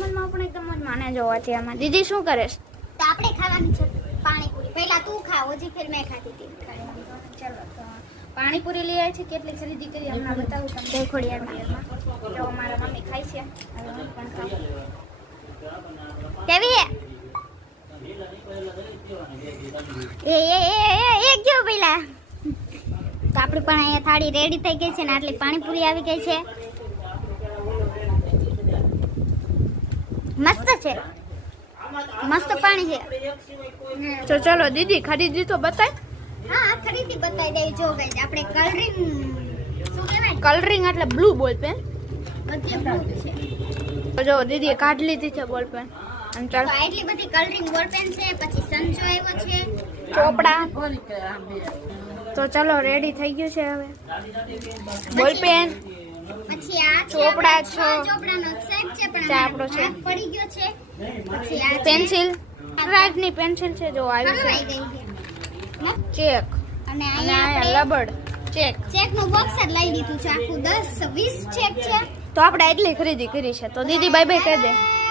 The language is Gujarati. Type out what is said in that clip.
મનમાં પણ એકદમ જ માને જોવાથી છે આમાં. દીદી શું કરે તો આપણે ખાવાની છે પાણીપુરી. પહેલા તું ખા હજી ફેર મેં ખાધી હતી. ચાલો પાણીપુરી લઈ આવી છે કેટલી ખરી દીકરી હમણાં બતાવું તમને. ખોડિયારમાં જો અમારા મમ્મી ખાય છે. કેવી હે? એ એ એ એ ગયો પેલા. તો આપણી પણ અહીંયા થાળી રેડી થઈ ગઈ છે ને આટલી પાણીપુરી આવી ગઈ છે. મસ્ત છે. મસ્ત પાણી છે. તો ચલો દીદી ખરીદી તો બતાય. હા ખરીદી બતાવી દઈ જો ગઈ આપણે કલરિંગ શું કહેવાય? કલરિંગ એટલે બ્લુ બોલ પેન બધી બ્લુ છે. જો દીદીએ કાઢ લીધી છે બોલ પેન અને તો ચાલ આટલી બધી કલરિંગ બોલ પેન છે પછી સંજો આવ્યો છે. ચોપડા. તો ચલો રેડી થઈ ગયું છે હવે. બોલ પેન ચોપડા છો. ચોપડાનો સેટ છે પણ ચા આપણો છે. પડી ગયો છે. પછી. પેન્સિલ. રાજની પેન્સિલ છે જો આવી છે. ચેક. અને અહીંયા લબડ. ચેક. ચેકનું બોક્સ જ લઈ લીધું છે. આખું દસ વીસ ચેક છે. તો આપણે એટલી ખરીદી કરી છે. તો દીદી બાય બાય કહી દે.